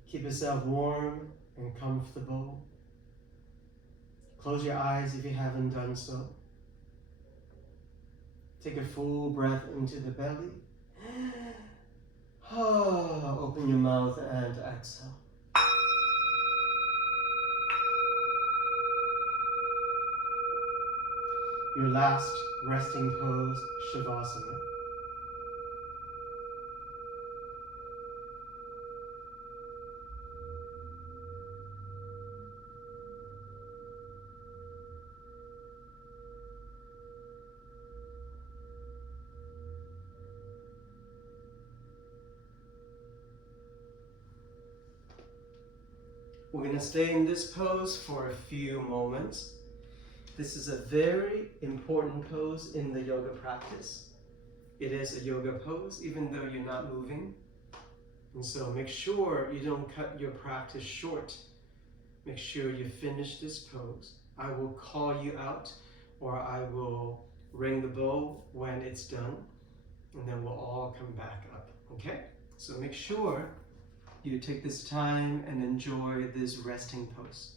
Keep yourself warm and comfortable. Close your eyes if you haven't done so. Take a full breath into the belly. Open your mouth and exhale. Your last resting pose, Shavasana. We're going to stay in this pose for a few moments. This is a very important pose in the yoga practice. It is a yoga pose even though you're not moving. And so make sure you don't cut your practice short. Make sure you finish this pose. I will call you out or I will ring the bell when it's done and then we'll all come back up, okay? So make sure you take this time and enjoy this resting pose.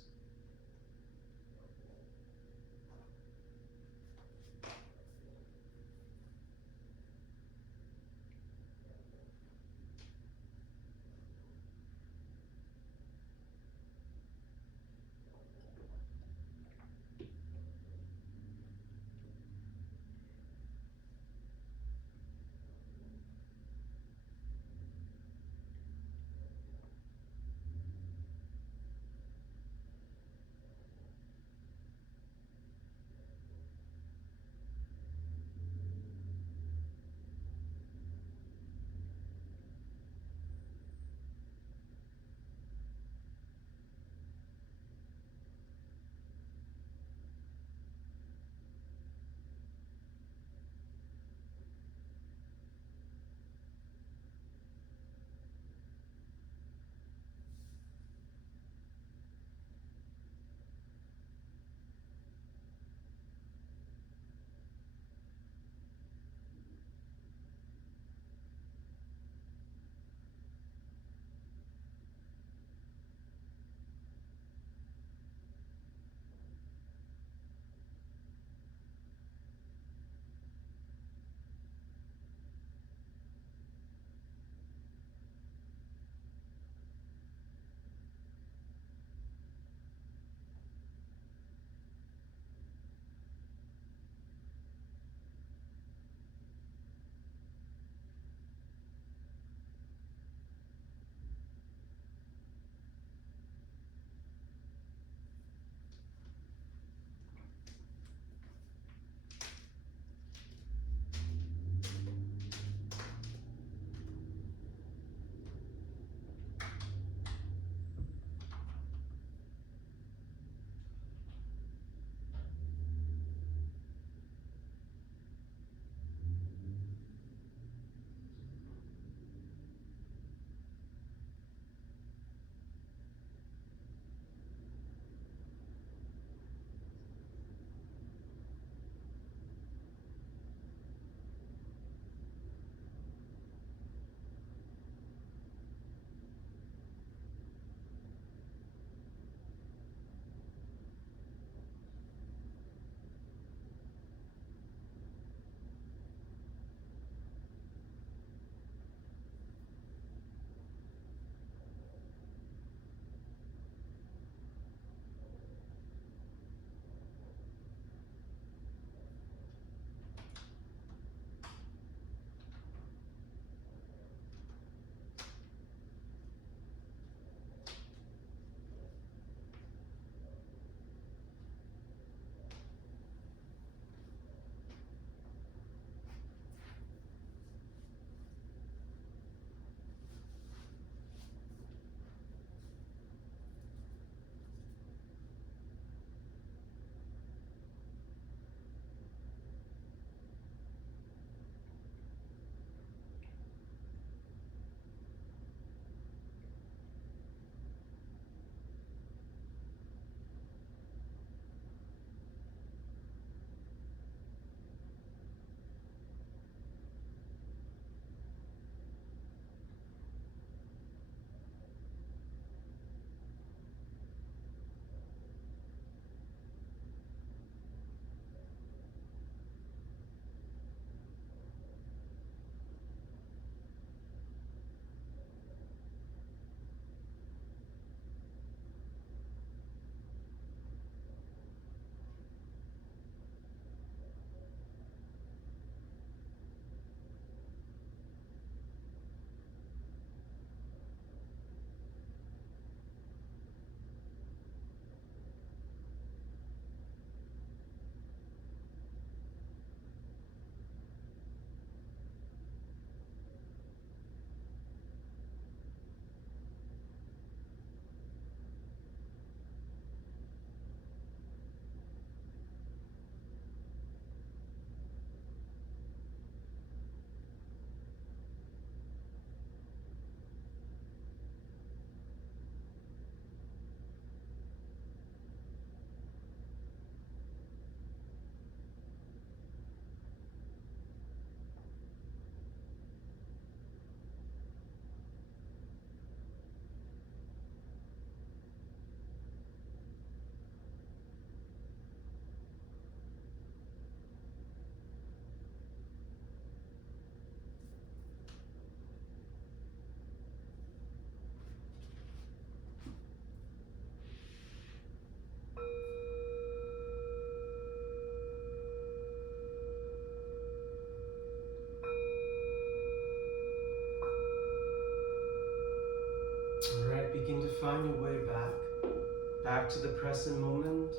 back to the present moment.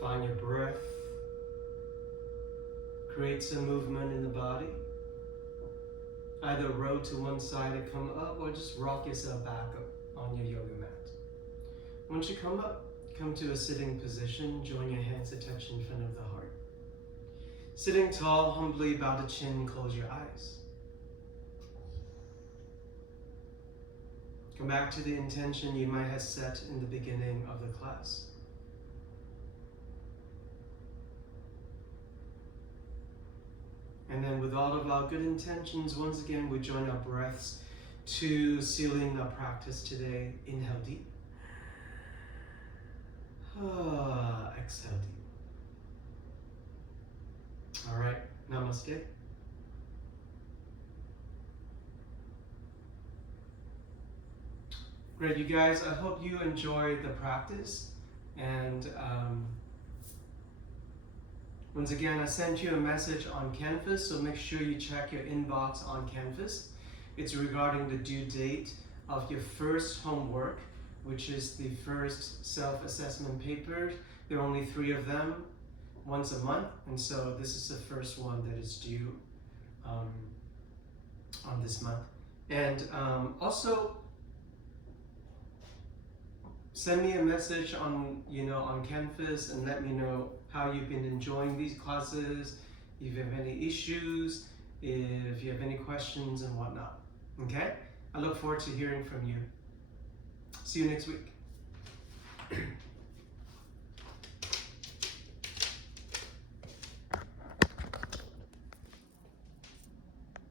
Find your breath. Create some movement in the body. Either roll to one side and come up, or just rock yourself back up on your yoga mat. Once you come up, come to a sitting position. Join your hands to touch in front of the heart. Sitting tall, humbly bow the chin, close your eyes. Come back to the intention you might have set in the beginning of the class. And then with all of our good intentions, once again, we join our breaths to sealing our practice today. Inhale deep. Exhale deep. All right, namaste. Great, you guys, I hope you enjoyed the practice. And once again, I sent you a message on Canvas, so make sure you check your inbox on Canvas. It's regarding the due date of your first homework, which is the first self-assessment paper. There are only 3 of them, once a month, and so this is the first one that is due on this month. And also, send me a message on on Canvas and let me know how you've been enjoying these classes, if you have any issues, if you have any questions and whatnot. Okay? I look forward to hearing from you. See you next week.